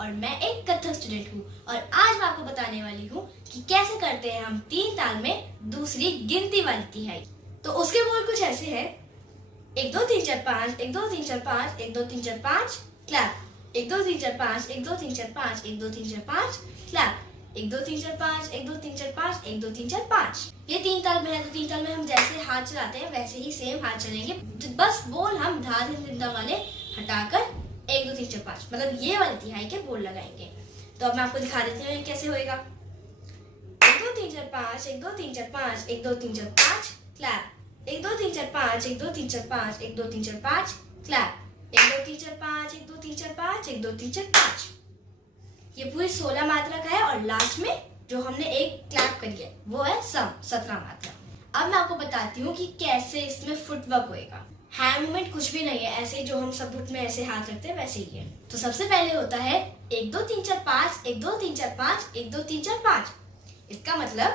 और मैं एक कथक स्टूडेंट हूँ और आज मैं आपको बताने वाली हूँ कि कैसे करते हैं हम 3 ताल में दूसरी गिनती वाली तिहाई। तो उसके बोल कुछ ऐसे है, 1 2 3 4 5, 1 2 3 4 5, 1 2 3 4 5, क्लैप। 1 2 3 4 5, 1 2 3 4 5, 1 2 3 4 5, क्लैप। 1 2 3 4 5, 1 2 3 4 5, 1 2 3 4 5। ये 3 ताल में है, तो 3 ताल में हम जैसे हाथ चलाते हैं वैसे ही सेम हाथ चलेंगे, बस बोल हम धा दिन दिन वाले हटाकर 1 2 3 4 5 मतलब ये वाली तिहाई के बोल लगाएंगे। तो अब मैं आपको दिखा देती हूँ कैसे होएगा। 1 2 3 4 5, 1 2 3 4 5, 1 2 3 4 5, क्लैप। 1 2 3 4 5, 1 2 3 4 5, 1 2 3 4 5, क्लैप। 1 2 3 4 5, 1 2 3 4 5, 1 2 3 4 5। ये पूरी 16 मात्रा का है और लास्ट में जो हमने एक क्लैप करी है वो है सम 17 मात्रा। अब मैं आपको बताती हूँ कि कैसे इसमें फुटवर्क होएगा। हैंड मूवमेंट कुछ भी नहीं है, ऐसे जो हम सब घुट में ऐसे हाथ रखते हैं वैसे ही है। तो सबसे पहले होता है 1 2 3 4 5, 1 2 3 4 5, 1 2 3 4 5। इसका मतलब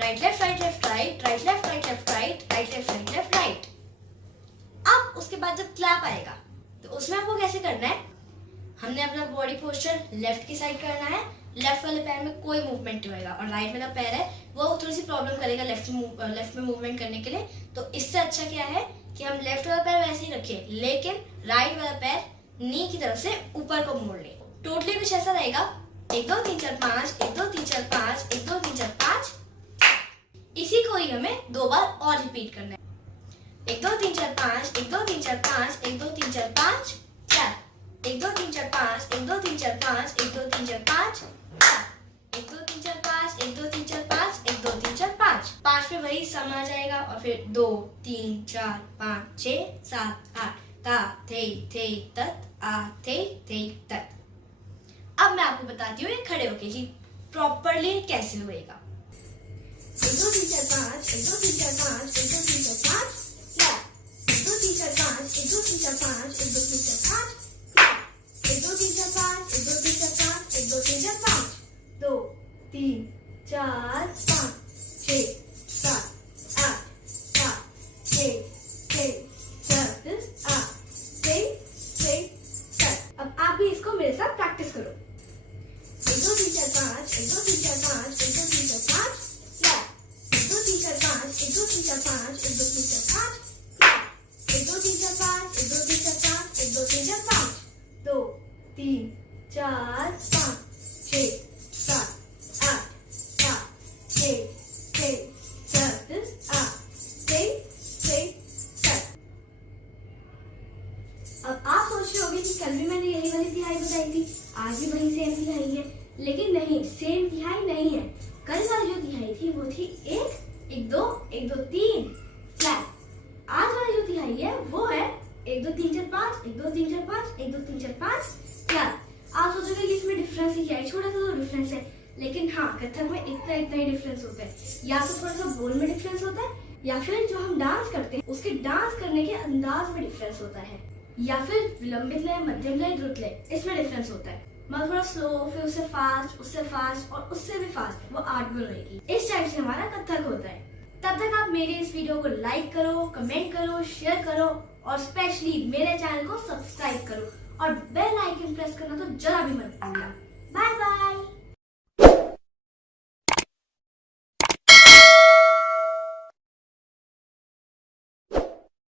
right left right left right, right left right left right, right left right left right. अब उसके बाद जब क्लैप आएगा तो उसमें आपको कैसे करना है, हमने अपना बॉडी पोस्चर लेफ्ट की साइड करना है, लेफ्ट वाले पैर में कोई मूवमेंट नहीं होगा और राइट वाला पैर है वो थोड़ी सी प्रॉब्लम करेगा लेफ्ट में मूवमेंट करने के लिए। तो इससे अच्छा क्या है कि हम लेफ्ट वाला पैर वैसे ही रखें लेकिन राइट वाला पैर नी की तरफ से ऊपर को मोड़ ले। टोटली कुछ ऐसा रहेगा 1 2 3 4 5, 1 2 3 4 5, 1 2 3 4 5। इसी को ही हमें 2 बार और रिपीट करना है। 1 2 3 4 5, 1 2 3 4 5, 1 2 3 4 5, 1 2 3 4 5, 1 2 3 4 5, 1 2 3 4 5, 1 2 3 4 5, 1 2 3 4 5, 1 2 3 4 5। 5 पे वही सम आ जाएगा और फिर 2 3 4 5 6 7 8 ता थे तत आ थे तत। अब मैं आपको बताती हूँ ये खड़े होके जी प्रॉपरली कैसे होएगा। 1 2 3 4 5, 1 2 3 4 5, 1 2 3 4 5, 1 2 3 4 5, 1 2 3 4 5, 1 2 3 4 5, 1 2 3 4 5, 1 2 3 4 5, 1 2 3 4 5, 2 3 4 5 6 7 8 6 7 8 6 7। अब आप भी इसको मेरे साथ प्रैक्टिस करो। 1 2 3 4 5, 1 2 3 4 5, 1 2 3 4 5, 1 2 3 4 5, 1 2 3 4 5, 1 2 3 4 5, 1 2 3 4 5, 1 2 3 4 5, 1 2 3 4 5, 2 3 4 5 6 7 8 6 7 8 6 7। अब आप सोच रहे होंगे कि कल भी मैंने यही वाली तिहाई बताई थी, आज भी वही सेम तिहाई है, लेकिन नहीं, सेम तिहाई नहीं है। कल वाली जो तिहाई थी वो थी 1 2 1 2 3 क्लैप। आज वाली जो तिहाई है वो है 1 2 3 4 5, 1 2 3 4 5, 1 2 3 4 5 क्लैप। आप सोचोगे कि इसमें डिफरेंस ही क्या है, छोटा सा तो डिफरेंस है, लेकिन हाँ कथक में इतना ही डिफरेंस होता है। या तो थोड़ा सा बोल में डिफरेंस होता है या फिर जो हम डांस करते हैं उसके डांस करने के अंदाज में डिफरेंस होता है, या फिर विलंबित लय, मध्यम लय, द्रुत लय, इसमें डिफरेंस होता है। मतलब थोड़ा स्लो, फिर उससे फास्ट और उससे भी फास्ट, वो 8 गुण होगी। इस टाइप से हमारा कथक होता है। तब तक आप मेरे इस वीडियो को लाइक करो, कमेंट करो, शेयर करो और स्पेशली मेरे चैनल को सब्सक्राइब करो और बेल आइकन प्रेस करना तो जरा भी मत भूलना। Bye bye.